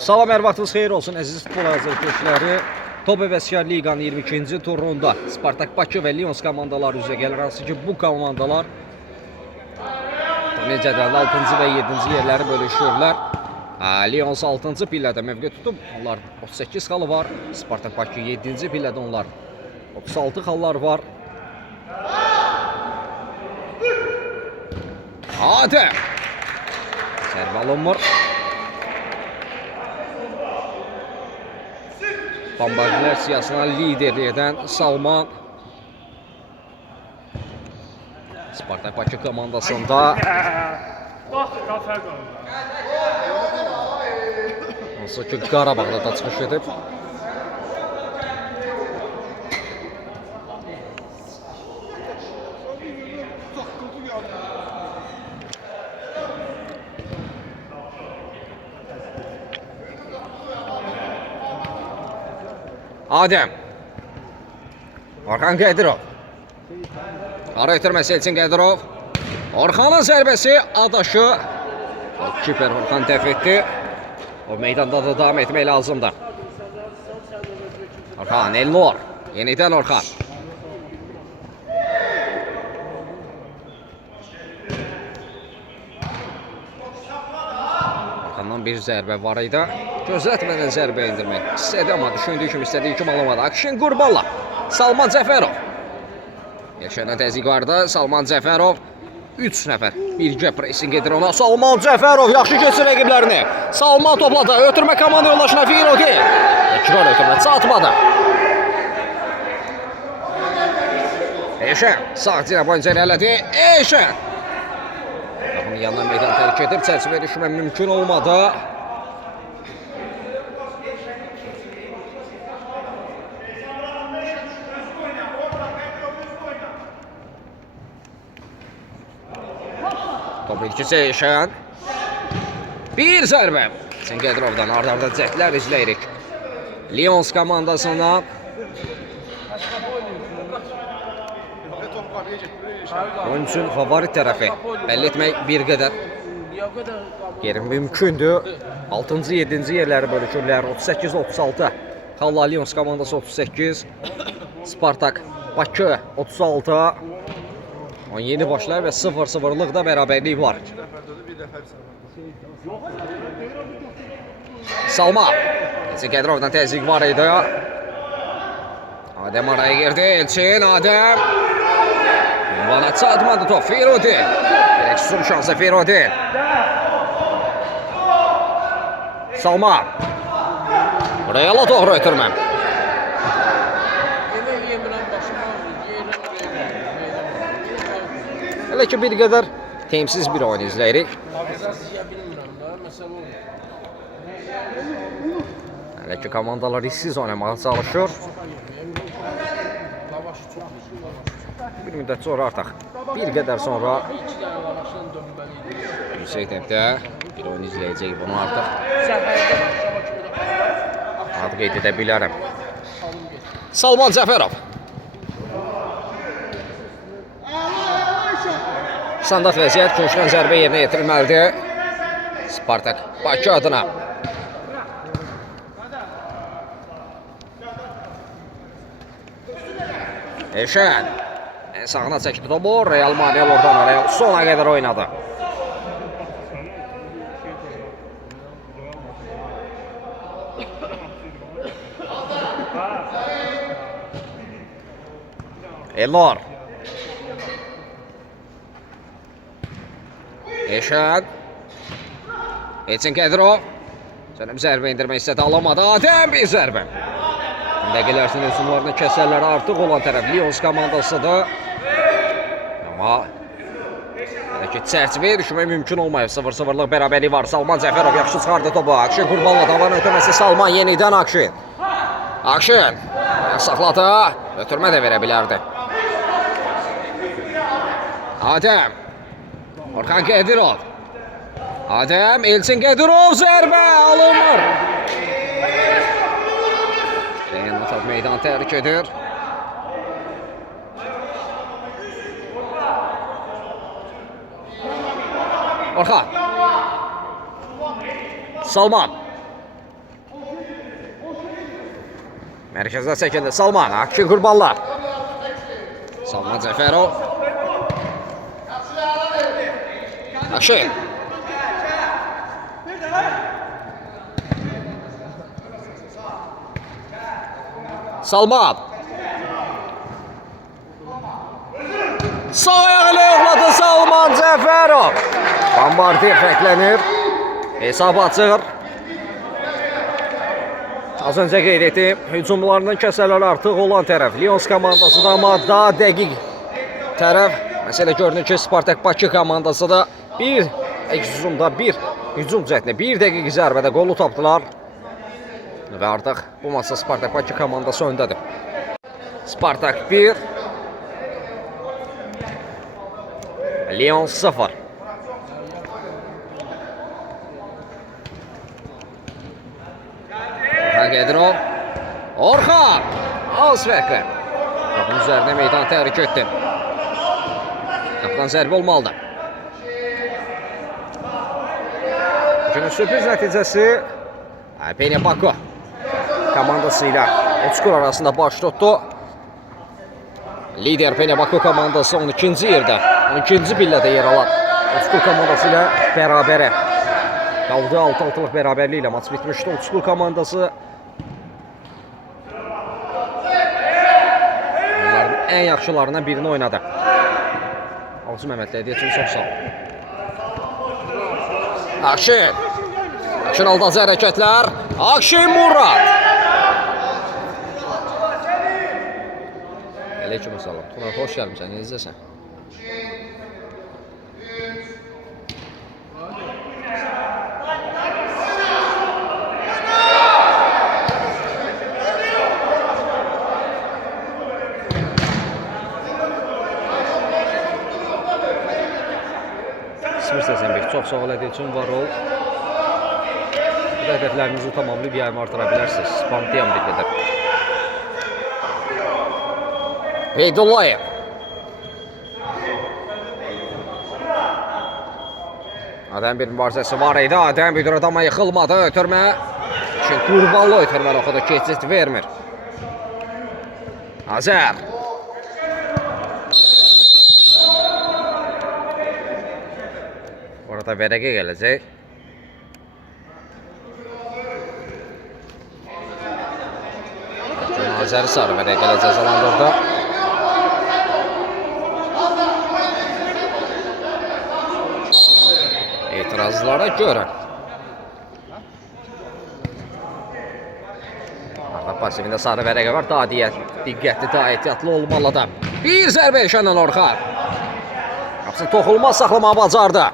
Salam, hər vaxtınız xeyir olsun əziz futbol hazırlıqçıları. Top Əvəskar Liqanın 22-ci turunda Spartak Bakı və Lions komandaları üzrə gəlir. Hansı ki bu komandalar turnir cədvəlində 6-cı və 7-ci yerləri bölüşürlər. Lions 6-cı pillədə mövqe tutub. Onlar 38 xalı var. Spartak Bakı 7-ci pillədə onlar 36 xallar var. Hadi! Sərbə alınmır. Bombardilər siyasına liderlik edən Salman Spartak Bakı komandasında hansı ki Qarabağda da çıxış edib. Adem Orxan Qədirov ara ötürməsi Elçin Qədirov. Orxanın zərbəsi Adaşı kiper Orxan dəf etdi. O meydanda da davam etmək lazımdır. Orxan Elnur yenidən Orxan. Orxandan bir zərbə var idi. Gözlətmədən zərbə indirmək istədi, amma düşündüyü kimi istədiyi kimi alamadı. Akşin Qurballa, Salman Cəfərov. Yaşanan təzyiq vardı. Salman Cəfərov 3 nəfər birgə pressing edir ona. Salman Cəfərov yaxşı keçir rəqiblərini. Salman topladı. Ötürmə komanda yoldaşına Firodi. Tekrar ötürmə çatmadı. Eşən sağ cinə boyunca irələdi. Eşən yaxın yandan meydan tərk edib. Çərçivə düşmə mümkün olmadı. Top ilkisi Eşən. Bir zərbə. Elçin Qədirovdan arda-arda cəhdlər izləyirik. Lions komandasına onun üçün favorit tərəfi bəlli etmək bir qədər mümkündür. 6-cı, 7-ci yerləri bölüşürlər. 38-36. Xalla Lions komandası 38. Spartak Bakı 36. Yeni başlar və 0-0'lıq da bərabərlik var. Salma. Elçin Qədirovdan təzyiq var idi. Adem araya girdi. Elçin, Adem. Bana çatmadı top. Firodi. Direkt son şansı Firodi. Salma. Real'a doğru ötürməm. Hələ ki bir qədər temsiz bir oyun izləyirik. Hələ ki komandalar işsiz oynamağa çalışır. Bir müddət sonra artıq bir qədər sonra yüksək tempdə bir oyun izləyəcək bunu artıq. Ad qeyd edə bilərəm. Salman Cəfərov. Standart vəziyyət, köşkən zərbə yerinə yetirilməlidir. Spartak Bakı adına. Eşən. En sağına çəkdi topu. Real Manel oradan oraya sona qədər oynadı. Elnur. Eşən. Elçin Qədirov. Sənəm zərbə indirmək istədi, alamadı. Adem bir zərbə. Dəqiqələrin üstünlərini kəsərlər artıq olan tərəf Lions komandasıdır. Amma çərçivəyə düşmək mümkün olmayıb. 0-0'lıq bərabərlik var. Salman Cəfərov yaxşı çıxardı topu. Akşin Qurballa tavan ötürməsi Salman yenidən Akşin. Akşin. Saxladı. Ötürmə də verə bilərdi. Adem. Orxan Qədirov. Adem, Elçin Qədirov zərbə alınmır. Zeynatov meydan tərk edir. Orxan. Salman. Mərkəzdə çəkildi Salman. Akşin Qurbanlı. Salman Cəfərov. Akşin. Salman. Sağ ayağıyla yoxladı Salman Cəfərov. Bombardier fərqlənir. Hesab açır. Az öncə qeyd etdim, hücumlarının kəsələri artıq olan tərəf. Lions komandası da amma daha dəqiq tərəf. Məsələ görünür ki, Spartak Bakı komandası da bir hücum cəhdində bir dəqiq zərbədə qolu tapdılar. Və artıq bu maçda Spartak Bakı komandası öndədir. Spartak 1, Lions 0. Gedirov. Orxan. Az fərqlə. Qapının üzərində meydan tərik etdi. Qapıdan zərbə olmalıdır. Günün sürpriz nəticəsi Penyabaku komandası ilə Uçkur arasında baş tutdu. Lider Penyabaku komandası 12-ci yerdə, 12-ci pillədə yer alan Uçkur komandası ilə bərabərə qaldı. 6-6'lıq bərabərliyi ilə maç bitmişdi. Uçkur komandası ən yaxşılarından birini oynadı. Ağzı Məhmədli üçün çox sağ ol. Akşin. Akşin aldığı hərəkətlər. Akşin Murad. Aleyküm salam. Turan, xoş gəlmişsən. Necəsən? Çox sağ ol üçün var ol. Bu da hədəflərinizi tamamlayıb yayımı artıra bilərsiniz. Spantiyam birlikdə. Beydullayev. Adəm bir mübarizəsi var idi. Adəm bir adama yıxılmadı. Ötürmə. Şimdi Qurbanlı ötürmə oxudu. Keçid vermir. Azər. Orada vərəqə gələcək. Azəri sarı vərəqələ cəzalandırdı. İtirazlara görə. Pasivində sarı vərəqə var. Daha diqqətli, daha ehtiyatlı olmalıdır. Bir zərbə yaşanan Orxan. Qapısını toxulmaz saxlamağı bacardı.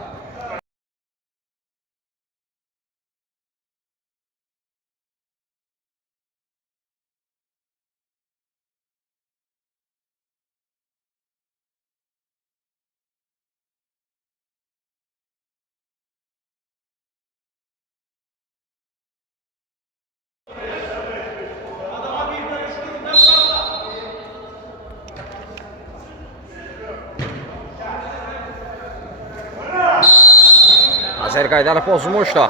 Azər qaydanı pozmuşdu.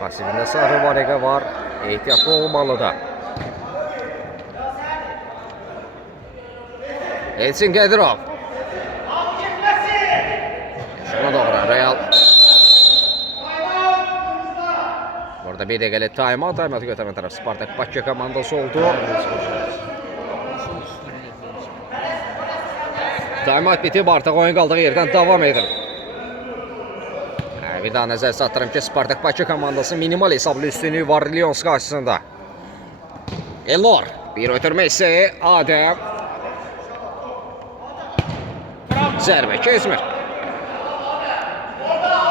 Pasivində sarı vərəqə var. Ehtiyatlı olmalıdır. Elçin Qədirov. Şuna doğru Real. Burada bir dəqiqəli timeout. Timeout götürmə tərəf Spartak Bakı komandası oldu. Timeout bitib, artıq oyun qaldığı yerdən davam edir. Bir daha nəzər çatdırım ki, Spartak Bakı komandası minimal hesablı üstünlüyü var Lions qarşısında. Elnur, bir ötürmə isə Adəm. Zərbə keçmir.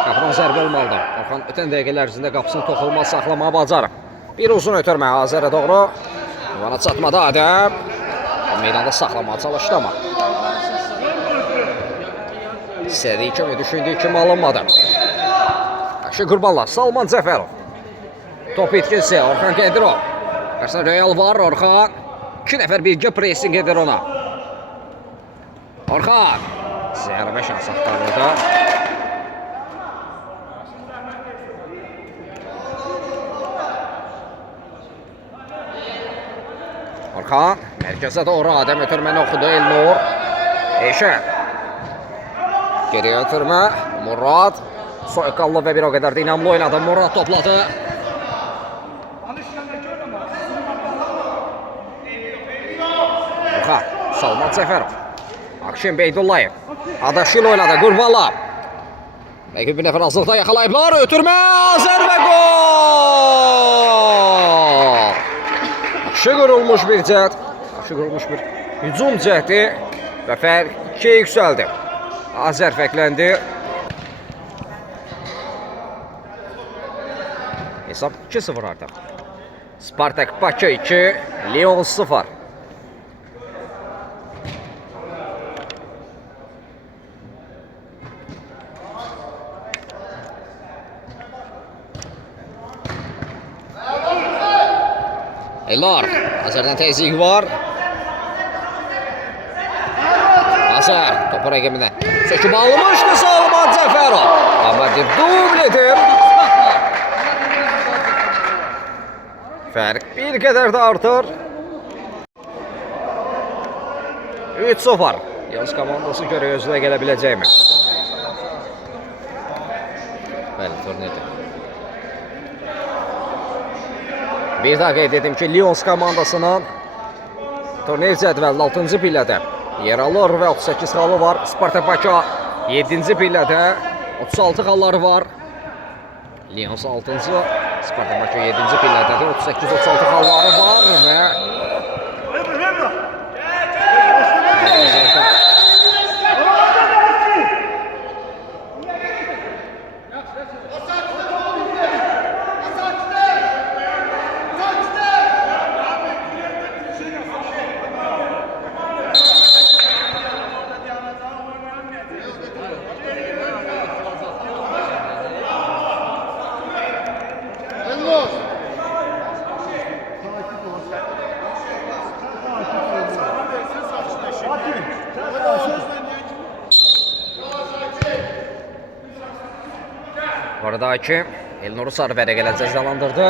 Qapıdan zərbə olmalıdır. Orxan ötən dəqiqələr ərzində qapısını toxulmaz saxlamağı bacarır. Bir uzun ötürmə Azərə doğru. Ivana çatmadı Adəm. Meydanda saxlamağa çalışdı amma. İstədiyi kimi, düşündüyü kimi alınmadı. Akşin Qurbanlı, Salman Cəfərov. Top itkisi, Orxan Qədirov. Qarşısında Real var, Orxan. 2 nəfər birgə pressing edir ona. Orxan. Zərbə şans axtarırdı. Orxan mərkəzə doğru Adəm ötürməni oxudu Elnur. Eşən. Geriyə ötürmə. Murad. Soyuqqallı və bir o qədər dinamlı oynadı. Murad topladı. Orxan. Salman Cəfərov. Akşin Beydullayev. Adaşil oynadı. Qurbanla. Rəqib bir nəfər azlıqda yaxalayıblar. Ötürmə. Zərbə gol. Yaxşı qurulmuş bir cəhd. Yaxşı qurulmuş bir hücum cəhdi. Və fərq 2-yə yüksəldi. Azər fərqləndi. Hesab 2-0 artıq. Spartak Bakı 2, Lyon 0. Ellar, Azərdən təzyiq var. Azər, topu rəqibinə söküb almışdı Salman Cəfərov. Amma dubledir. Fərq bir qədər də artır. 3-0. Yaz komandası görə özünə gələ biləcəkmi? Bəli, turnirdə. Bir daha qeyd edim ki, Lyons komandasının turnir cədvəlinin 6-cı pillədə yer alır və 38 xalı var. Spartak Bakı 7-ci pillədə 36 xalları var. Lyons 6-cı, Spartak Bakı 7-ci pillədədir. 38-36 xalları var və Oradakı Elnur'u sarı vərəqələ cəzalandırdı.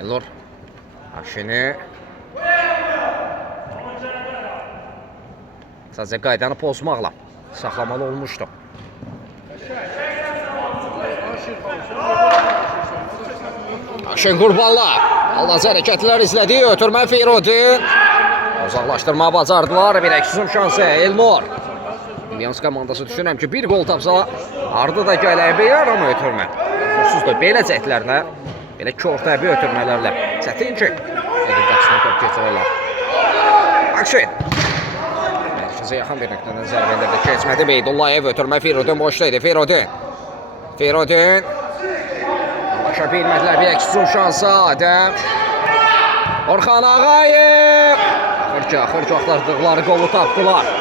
Elnur Akşini sadəcə qaydanı pozmaqla saxlamalı olmuşdu. Akşin Qurbanla Alaz hərəkətlər izlədi. Ötürmə Firodin. Uzaqlaşdırma bacardılar. Bir əksizm şansı Elnur. Lyons komandası düşünürəm ki, bir gol tapsa ardı da gələ bilər, amma ötürmə. Onsuz da belə cəhdlərlə, belə körtəbi ötürmələrlə çətin ki, əqibdəçindən top keçirərlər. Akşin. Mərkəzə yaxın bir nöqtədən zərbə də keçmədi. Beydullayev ötürmə Firodin boşda idi. Firodin. Anlaşa bilmədilər, bir əksizm şansı Adəm. Orxan Ağayev. Axır ki, axtardıqları qolu tapdılar.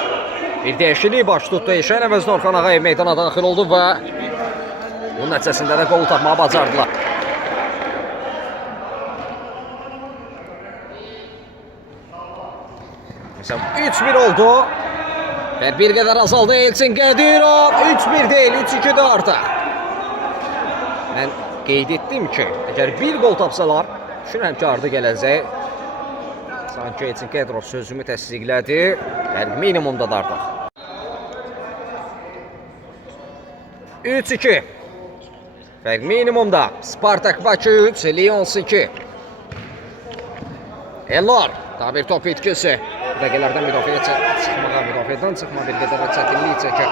Bir dəyişiklik baş tutdu. Eşən əvəzində Orxan Ağayev meydana daxil oldu və bunun nəticəsində də qol tapmağı bacardılar. Məsələn, 3-1 oldu. Və bir qədər azaldı Elçin Qədirov. 3-1 deyil, 3-2-dir artıq. Mən qeyd etdim ki, əgər bir qol tapsalar, düşünürəm ki, ardı gələcək. Sanki Elçin Qədirov sözümü təsdiqlədi. Fərq minimumdadır artıq. 3-2. Fərq minimumda. Spartak Bakı 3, Lyons 2. Elnur. Daha bir top itkisi. Dəqiqələrdən müdafiədən çıxma bir qədər çətinlik çəkir.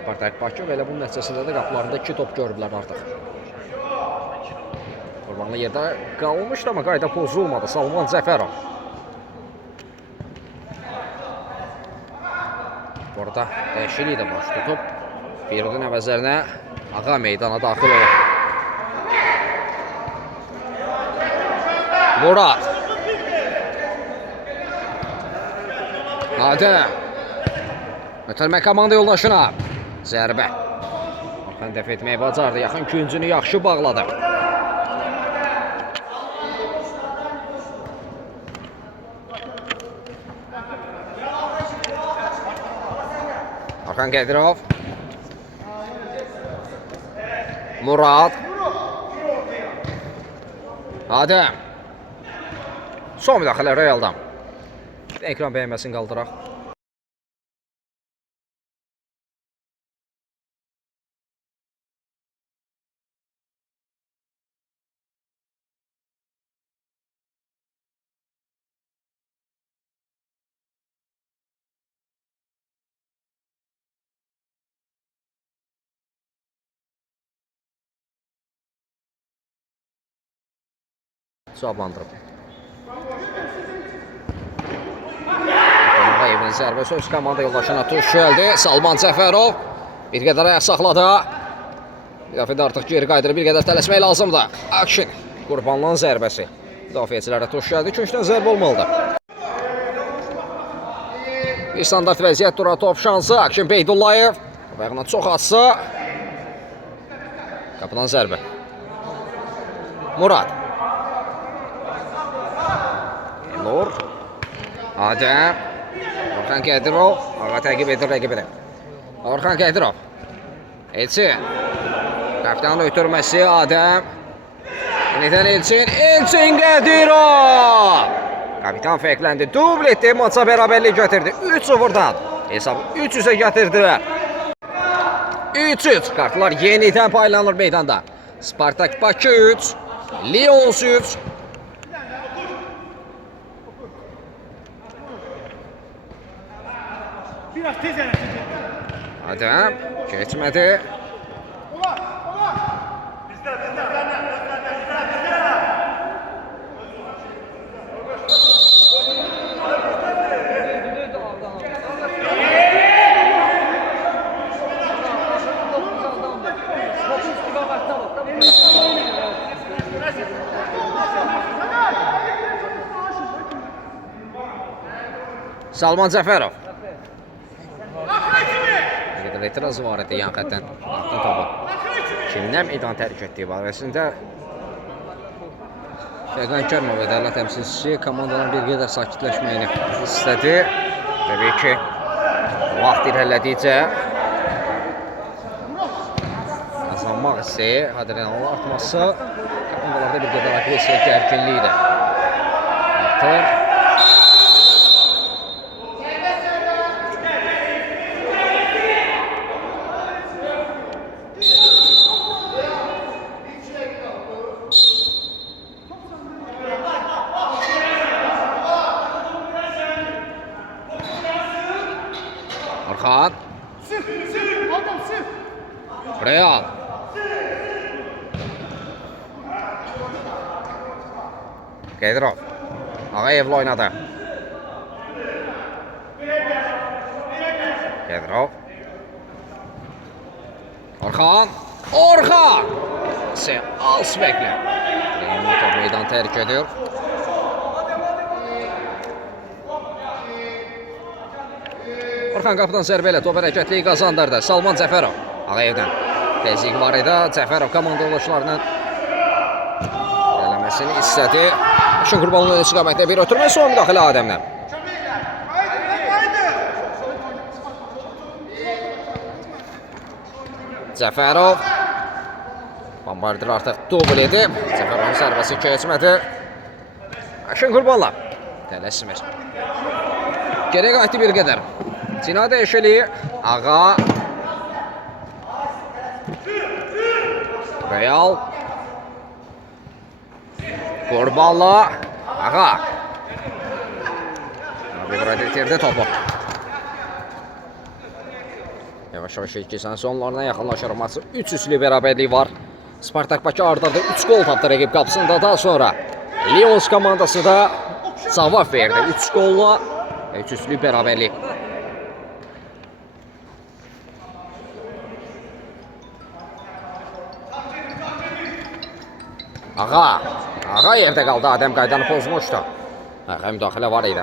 Spartak Bakı və elə bunun nəticəsində də qapılarında 2 top görüblər artıq. Qurbanlı yerdə qalmışdı, amma qayda pozulmadı. Salman Cəfərov. Burada dəyişiklik də baş tutub. Firodin əvəzlərinə Ağa meydana daxil olur. Murad. Adəm. Ötürmə komanda yoldaşına. Zərbə. Orxan dəf etməyi bacardı. Yaxın küncünü yaxşı bağladı. Orxan Qədirov. Murad. Adəm. Son müdaxilə Realdan. Ekran bəyənməsini qaldıraq. Cavablandırıb. Evin zərbəsi öz komanda yoldaşına tuş gəldi. Salman Cəfərov bir qədər ayaq saxladı. Müdafiədə artıq geri qayıdırır. Bir qədər tələsmək lazımdır. Akşin. Qurbanlığın zərbəsi. Müdafiəçilərə tuş gəldi. Küncdən zərbə olmalıdır. Bir standart vəziyyət dura top şansı. Akşin Beydullayev. Ayağına çox atsa. Qapıdan zərbə. Murad. Elnur. Adəm. Orxan Qədirov. Ağa təqib edir rəqibini. Orxan Qədirov. Elçin. Kapitanın ötürməsi Adəm. Yenidən Elçin. Elçin Qədirov. Kapitan fərqləndi. Dubl etdi. Maça bərabərlik gətirdi. 3-0-dan. Hesabı 300-ə gətirdilər. 3-3. Kartlar yenidən paylanır meydanda. Spartak Bakı 3. Lions 3. Biraz tez hərəkət. Adəm keçmədi. Salman Cəfərov. Etiraz var idi yan xətdən. Atdan topu. Kimdən meydan tərk etdiyi barəsində Fəqan Kərmov ədalət təmsilçisi komandanın bir qədər sakitləşməyini istədi. Təbii ki, vaxt irələdikcə qazanmaq hissi, adrenalin artması komandalarda bir qədər agresiya gərginliyi də artır. Orxan. Adam sık. Real. Qədirov. Ağayevlə oynadı. Qədirov. Orxan. Orxan. Alsbəklə. Top meydan tərk edir. Orxan qapıdan zərbə ilə top hərəkətliyi qazandırdı. Salman Cəfərov. Ağayevdən tezlik var idi. Cəfərov komanda yoldaşlarının eləməsini istədi. Akşin Qurbanlığın istiqamətində bir ötürmə, son müdaxilə Adəmdən. Cəfərov. Bombardir artıq dubl edib. Cəfərovun zərbəsi keçmədi. Akşin Qurbanla. Tələsmir. Geri qayıtdı bir qədər. Cina dəyişikliyi. Ağa. Real. Qurbanla. Ağa. Bir itirdi topu. Yavaş-yavaş ilk sonlarına yaxınlaşır maçı. 3-3'lü bərabərlik var. Spartak Bakı ardarda 3 gol tapdı rəqib qapısında. Daha sonra Lions komandası da cavab verdi. 3 golla 3-3'lü bərabərlik. Ağa. Ağa yerdə qaldı. Adəm qaydanı pozmuşdu. Ağa müdaxilə var idi.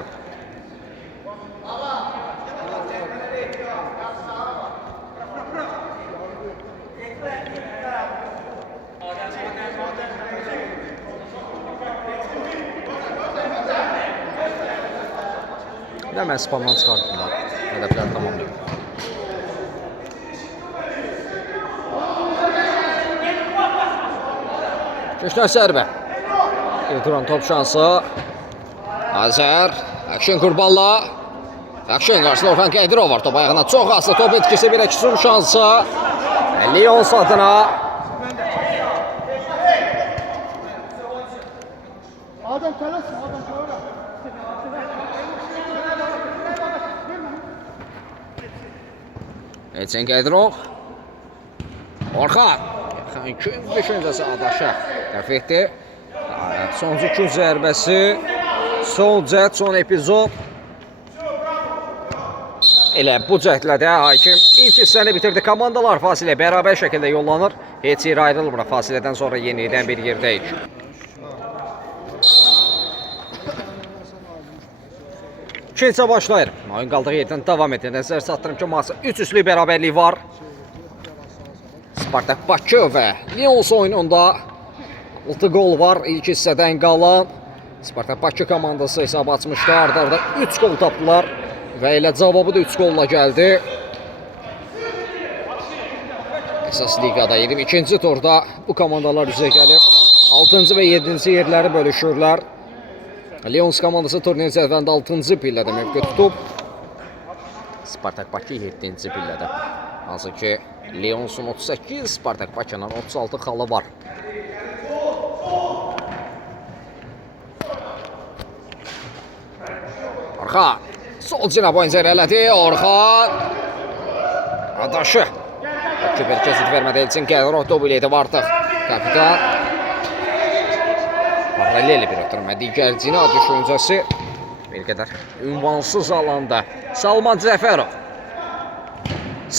Nə mən spamdan çıxardım. Hədəflər tamamlayım. Köşdən sərbə. Duran top şansı. Azər. Akşin Qurbanla. Akşin qarşısında Orxan Qədirov var. Top ayağına çox aslı. Top etkisi bir eksun şansı. Lions adına. Adam telaşsın, adam sonra. Elçin Qədirov. Orxan. Gün düşüncəsi adaşı dəf etdi. Sonuncu gün zərbəsi. Son cəhd, son epizod. Elə bu cəhdlə də hakim ilk hissəni bitirdi. Komandalar fasilə bərabər şəkildə yollanır. Heç yer ayrılmır. Fasilədən sonra yenidən bir yerdəyik. İkinci başlayır. Oyun qaldığı yerdən davam edir. Nəzər çatdırım ki, masa 3-3lük bərabərlik var. Spartak Bakı və Lions oyununda 6 gol var ilk hissədən qalan. Spartak Bakı komandası hesab açmışdı. Arda 3 gol tapdılar və elə cavabı da 3 golla gəldi. Əsas liqada 22-ci turda bu komandalar üzə gəlir. 6-cı və 7-ci yerləri bölüşürlər. Lions komandası turnirin cədvəlində 6-cı pillədə mövqe tutub. Spartak Bakı 7-ci pillədə. Hansı ki Lions'un 38, Spartak Bakı'nın 36 xalı var. Orxan sol cinə boyunca irələdi. Orxan adaşı. Küper kesit vermədi. Elçin Qədirov dobiliyeti var artıq. Kapitan paralel bir ötürmə. Digər cinə düşüncəsi bir qədər ünvansız alanda. Salman Cəfərov.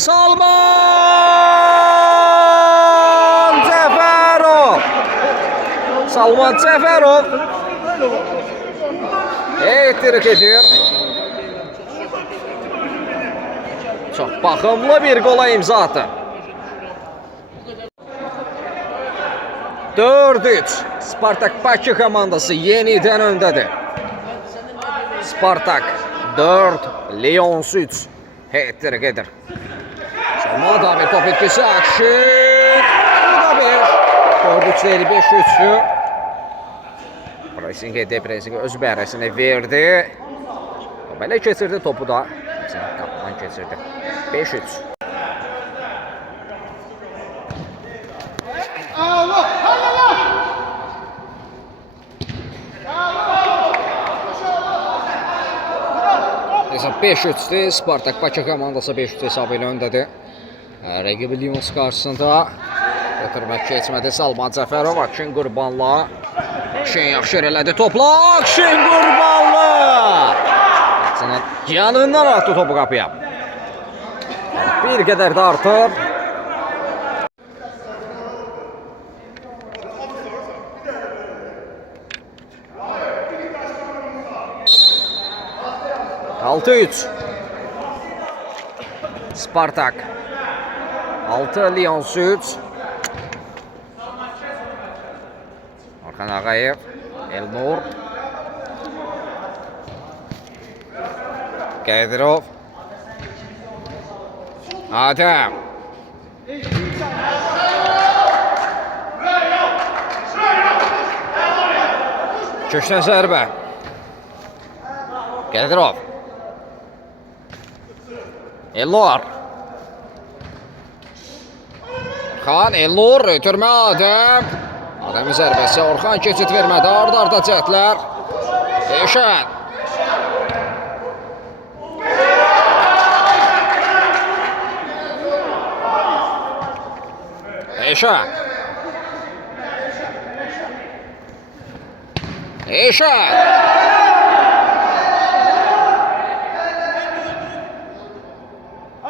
Salman Cəfərov. Salman Cəfərov ettirik edir. Çox baxımlı bir qola imza atdı. 4-3. Spartak Bakı komandası yenidən öndədir. Spartak 4, Lions 3. Ettirik edir. Salman da bir top etkisi. Akşin. Bu da 4-3 değil, 5-3'tü. Pressing'e depressing'e öz bərəsini verdi. Belə keçirdi topu da. Kaplan keçirdi. 5-3. Allah! Allah! Hesab 5-3'tü. Spartak Bakı komandası 5-3 hesabı ilə öndədir. Rəqibi Lions qarşısında götürmək keçmədi. Salman Cəfərov Akşin Qurbanla. Akşin yaxşı elədi topla. Akşin Qurbanla. Yanından attı topu qapıya. Bir qədər də artır. Altı 3. Spartak 6, Lions 3. Orxan Ağayev, Elnur Qədirov, Adəm Köşdən zərbə Qədirov Elnur Orxan, Elnur, ötürmə Adəm. Adəmin zərbəsi, Orxan keçid vermədi. Arda cəhdlər. Eşən. Eşən. Eşən.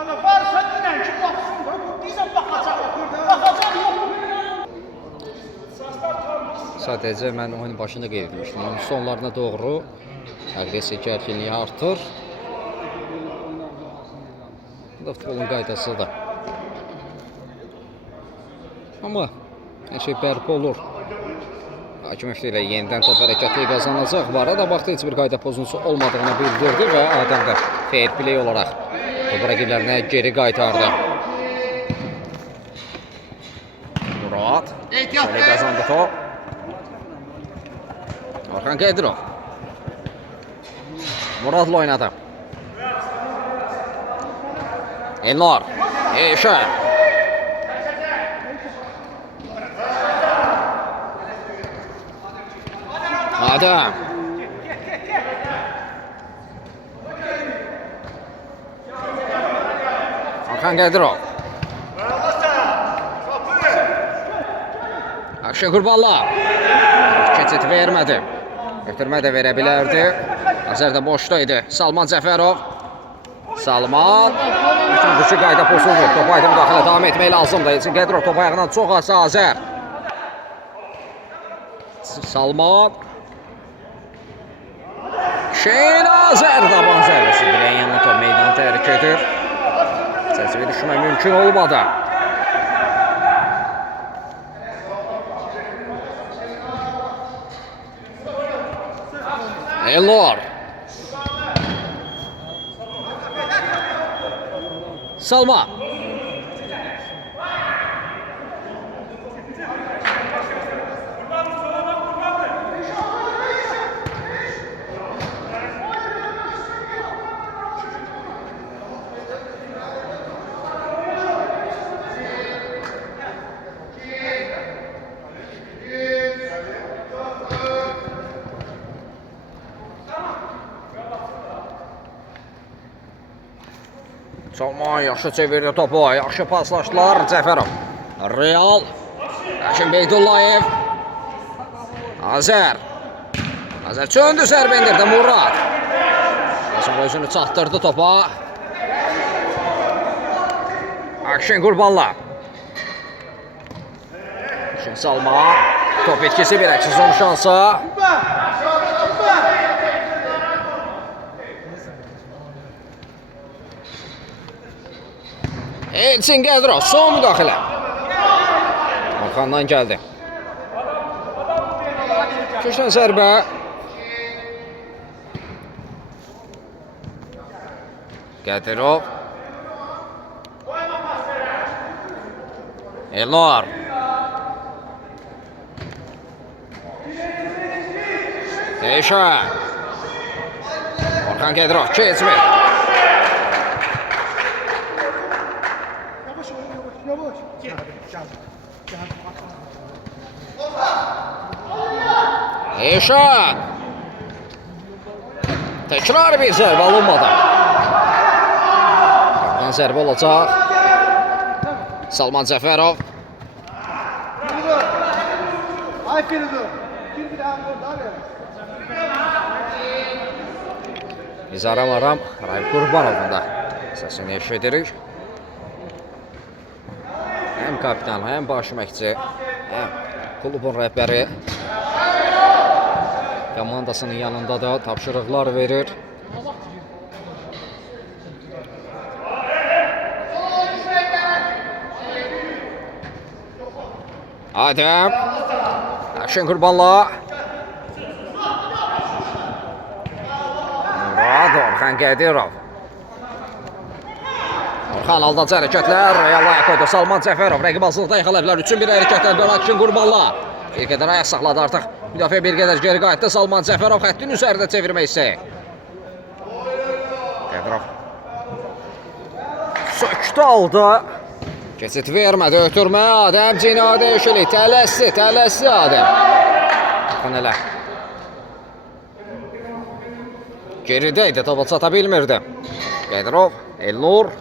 Ana varsa dinən ki baxsın. Bizə baxacaq. Baxacaq yox. Sadəcə mən oyunun başında qeyd etmişdim. Oyunun sonlarına doğru aqressiya gərginliyi artır. Bu da futbolun qaydasıdır. Amma hər şey bərpa olur. Hakim ilə yenidən top hərəkətli qazanacaq. Var da vaxtda heç bir qayda pozuntusu olmadığını bildirdi və Adəm də fair play olaraq topu rəqiblərinə geri qaytardı. Murat şöyle qazandı top. Orxan Qədirov. Muradla oynadı. Elnur. Eşər. Adəm. Orxan Qədirov. Akşin Qurbanlı. Keçid vermədi. Ötürmə də verə bilərdi. Nəzər də boşda idi. Salman Cəfərov. Salman. Üçüncü qayda pozuldu. Top ayda müdaxilə davam etmək lazımdır. Elçin Qədirov top ayağından çox asa Azər. Salman. Şeyin Azər daban zərbəsi. Birən yanına top meydanı tərk edir. Çərçivə düşmək mümkün olmadı. Elnur. Salma. Salman yaxşı çevirdi topu, yaxşı paslaşdılar Cəfərov. Real. Həkim Beydullayev. Azər. Azər çöndü, zərbə indirdi Murad. Azər özünü çatdırdı topa. Akşin Qurbanlı. Akşin Salman. Top etkisi bir əksiz onun şansı. Elçin Qədirov, son müdaxilə. Orxandan gəldi. Köşdən zərbə. Qədirov. Elnur. Eşər. Orxan Qədirov, keçmir. Eşan. Təkrar bir zərbə alınmadı. Oradan zərbə olacaq. Salman Cəfərov. Biz aram Raif Qurbanovun da səsini eşidirik. Həm kapitan, həm baş məşqçi, həm klubun rəhbəri komandasının yanında da tapşırıqlar verir. Adəm. Akşin Qurbanlı. Murad. Orxan Qədirov. Orxan aldancı hərəkətlər. Real ayaq qoydu. Salman Cəfərov rəqibazlıqda yaxalayıblar. 3-1 hərəkətlər dönə Akşin Qurbanlı. Bir qədər ayaq saxladı artıq. Müdafiə bir qədər geri qayıtdı. Salman Cəfərov xəttin üzərində çevirmək istəyir. Qədirov söktü aldı. Keçid vermədi. Ötürmə Adəm Cina dəyişili. Tələssi Adəm. Baxın elə. Geridə idi. Topa çata bilmirdi. Qədirov, Elnur.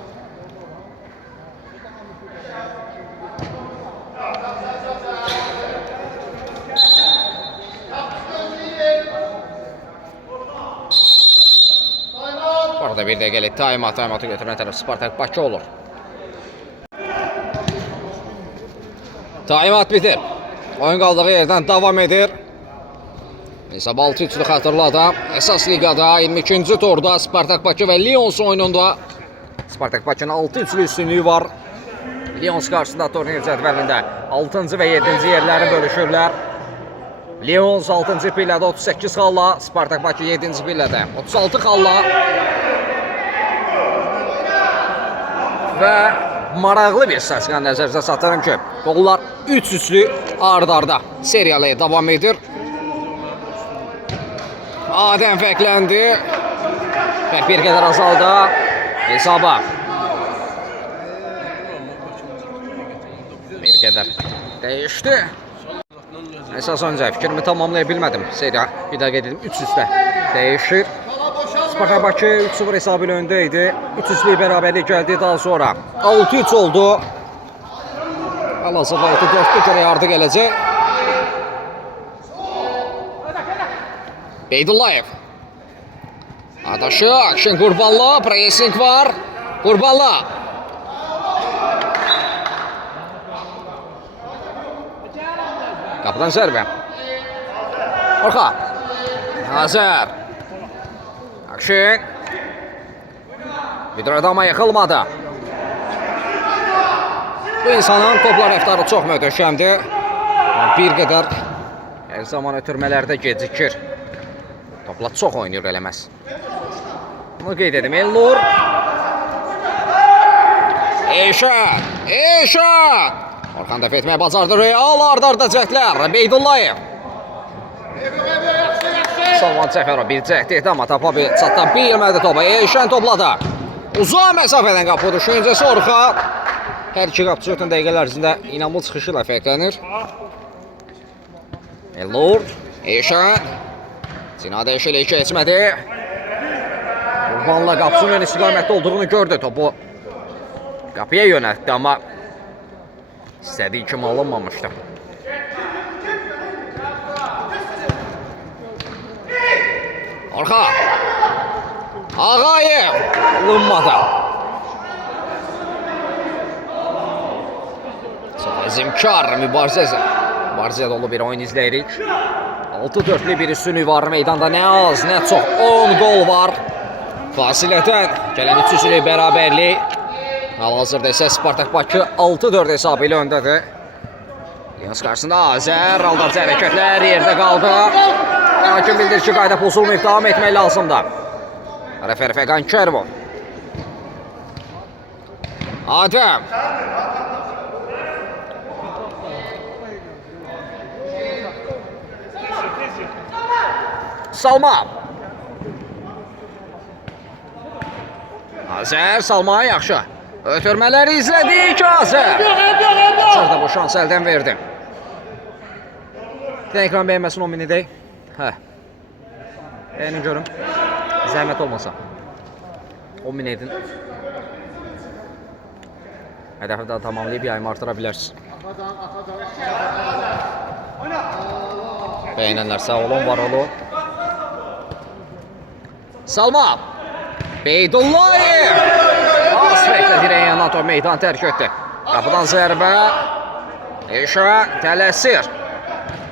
Orada bir dəqiqəlik taymatı götürən tərəf Spartak Bakı olur. Taymat bitir. Oyun qaldığı yerdən davam edir. Hesab 6-3'lü xatırladım. Əsas ligada 22-ci turda Spartak Bakı və Lions oyununda Spartak Bakı'nın 6-3'lü üstünlüyü var. Lions qarşısında turnir cədvəlində 6-cı və 7-ci yerləri bölüşürlər. Lions 6-cı pillədə 38 xalla, Spartak Bakı 7-ci pillədə 36 xalla. Və maraqlı bir statistika nəzərinizə çatdırım ki, qollar 3-3'lü ard-arda seriyalıya davam edir. Adəm fərqləndi. Fərq bir qədər azaldı. Hesaba. Bir qədər dəyişdi. Əsas öncə fikrimi tamamlaya bilmədim. Seriya bir daha qeyd edim 3 üstə dəyişir. Spartak Bakı 3-0 hesabı ilə öndə idi. 3-3'lük bərabərlik gəldi daha sonra. 6-3 oldu. Hal-hazırda 6-4'lük görə yardı gələcək. Beydullayev. Adaşı, Akşin Qurbanlı, pressing var. Qurbanlı. Qapıdan zərbə. Orxa. Nazır. Akşin. Videoda yıxılmadı. Bu insanın topla rəftarı çox möhtəşəmdir. Bir qədər hər zaman ötürmələrdə gecikir. Topla çox oynayır eləməz. Bunu qeyd edim. Elnur. Eşan. Orxan dəf etməyə bacardı. Real ardarda cəhdlər. Beydullayev. Salman Cəfərov bir cəhd etdi, amma tapa çata bilmədi topa. Eşən topladı. Uzaq məsafədən qapı düşüncəsi Orxan. Hər iki qapıcı ötən dəqiqələr ərzində inanılmaz çıxışı ilə fərqlənir. Elnur. Eşən. Zinada eşələ keçmədi. Qurbanla qapısının ön istiqamətdə olduğunu gördü. Topu qapıya yönəltdi, amma istədiyi kimi alınmamışdı. Orxa. Ağayev. Alınmadı. Əzimkar mübarizə dolu bir oyun izləyirik. 6-4'lü bir üstünlük var meydanda. Nə az, nə çox. 10 gol var. Fasilədən gələn 3-3'lük bərabərlik. Hal-hazırda isə Spartak Bakı 6-4 hesabı ilə öndədir. Yalnız qarşısında Azər, aldarcı hərəkətlər yerdə qaldı. Hakim bildirir ki, qayda pozulmayıb, davam etmək lazımdır. Refer Fəqan Kərimov. Adəm. Salman. Azər, Salman yaxşı. Ötürmələri izlədik Azər. Çarda bu şans əldən verdi. Bir də ekran bəyənməsin 10 min edək. Hə. Bəyənin görüm. Zəhmət olmasa. 10 min edin. Hədəfi daha tamamlayıb yayımı artıra bilərsiniz. Bəyənənlər sağ olun, var olun. Salman. Beydullayev. Aspektlə dirəyin yanına top meydan tərk etdi. Qapıdan zərbə. Eşə tələsir.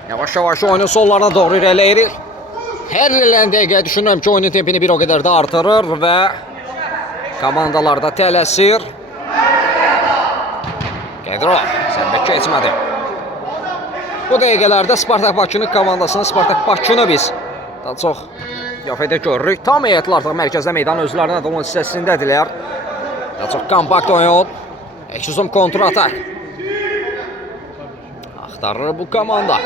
Yavaş-yavaş oyunun sollarına doğru irələyirik. Hər ilən dəqiqə düşünürəm ki, oyunun tempini bir o qədər də artırır və komandalarda tələsir. Qədirov zərbə keçmədi. Bu dəqiqələrdə Spartak Bakının komandasını, Spartak Bakını biz daha çox qiyafədə görürük. Tam heyətli artıq mərkəzdə meydanın özlərinə də onun hissəsindədirlər. Daha çox kompakt oyun. Eksuzum kontratak. Axtarır bu komanda.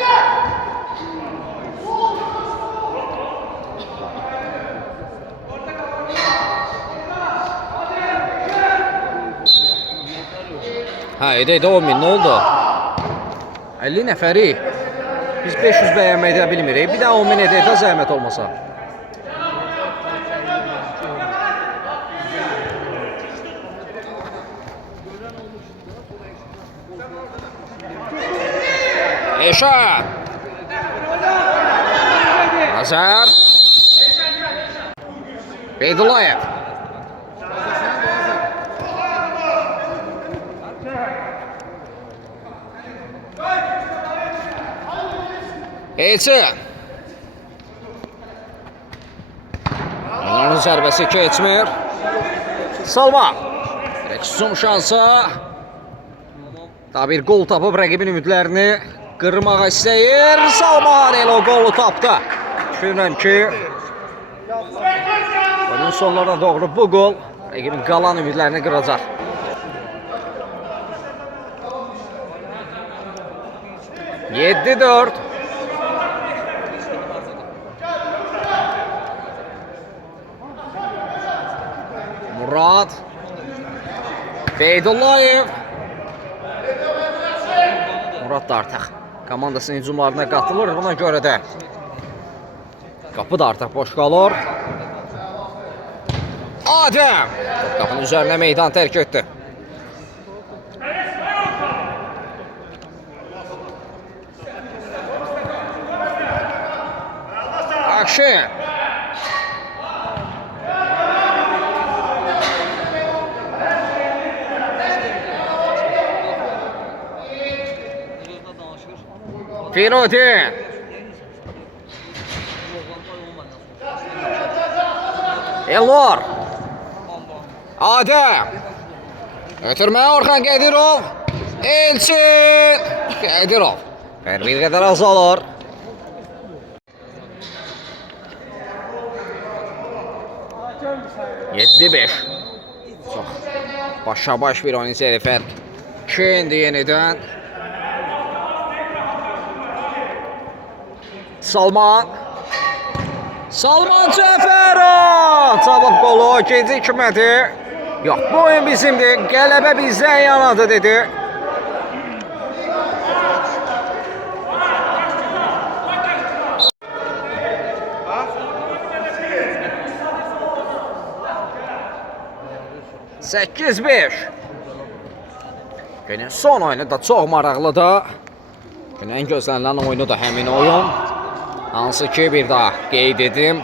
Hə, edəydə 10 min, nə oldu? 50 nəfəri. Biz 500 bəyənmək edə bilmirik. Bir daha 10 min edəydə zəhmət olmasa. Eşə. Azər. Beydullayev. Elçi. Onların zərbəsi keçmir. Salma. Rəksum şansı. Daha bir gol tapıb rəqibin ümidlərini qırmağa istəyir. Salman elə o qolu tapdı. Düşünürəm ki, oyunun sonlarına doğru bu gol rəqibin qalan ümidlərini qıracaq. Murad. Beydullayev. Murad da artıq komandasının hücumlarına qatılır. Buna görə də qapı da artıq boş qalır. Adəm qapının üzərinə meydan tərk etdi. Akşin. Firudin. Elnur. Adəm. Ötürməyə Orxan Qədirov. Elçin. Qədirov. Bir qədər azalır. Yedi beş. Çox başa-baş bir oyun seyri fərq. İndi yenidən. Salman. Salman Cəfərov. Cavab qolu ikinci hikməti. Yox, bu oyun bizimdir. Qələbə bizdən yanadır dedi. Sekiz beş. Günün son oyunu da çox maraqlıdır. Günün ən gözlənilən oyunu da həmin oyun. Hansı ki bir daha qeyd edim.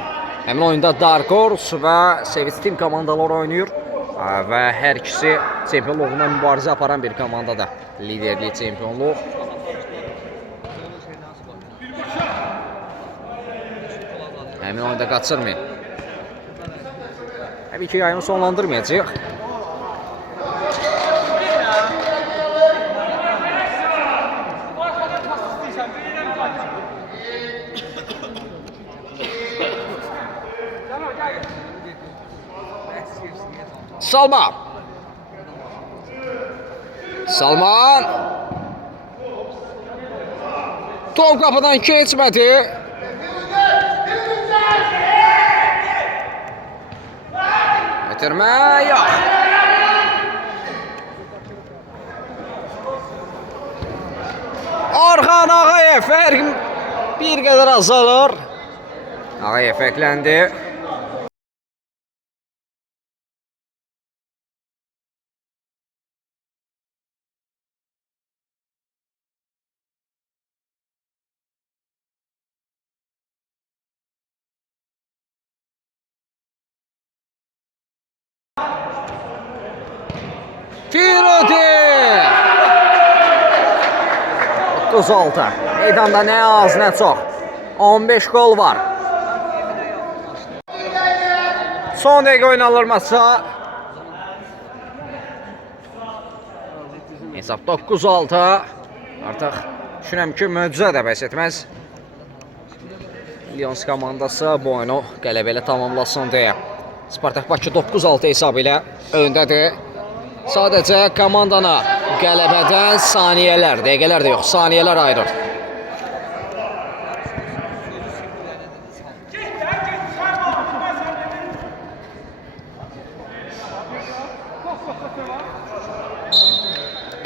Həmin oyunda Dark Horse və Sevic Team komandalar oynayır. Və hər ikisi çempionluğuna mübarizə aparan bir komandada. Liderlik çempionluq. Həmin oyunda qaçırmayın. Təbii ki yayını sonlandırmayacaq. Salman. Salman. Top qapıdan keçmədi. Bitirmə yox. Orxan Ağayev fərq bir qədər azalır. Ağayev fərqləndi. Firudin. 9-6. Meydanda nə az, nə çox. 15 gol var. Son dəqiqə oynanılmasa. Hesab 9-6. Artıq düşünəm ki, möcüzə də bəs etməz. Lions komandası bu oyunu qələbə ilə tamamlasın deyə. Spartak Bakı 9-6 hesab ilə öndədir. Sadəcə komandana qələbədən saniyələr, dəqiqələr də yox, saniyələr ayırır.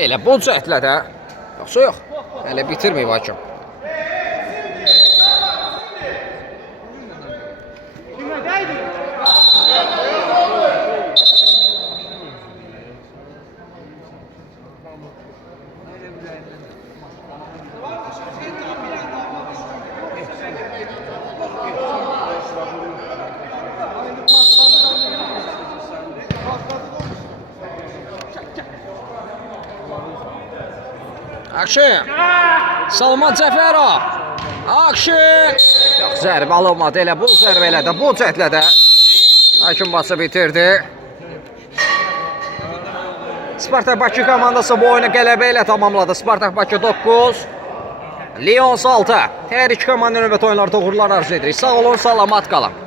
Elə bu cəhdlə də, yoxsa yox, hələ bitirməyib hakim. Akşin. Salman Cəfərov. Akşin. Yox, zərbə alınmadı. Elə bu zərbə ilə də, bu cəhdlə də hakim maçı bitirdi. Spartak Bakı komandası bu oyunu qələbə ilə tamamladı. Spartak Bakı 9, Lions 6. Hər iki komanda növbəti oyunlarda uğurlar arzu edirik. Sağ olun, salamat qalın.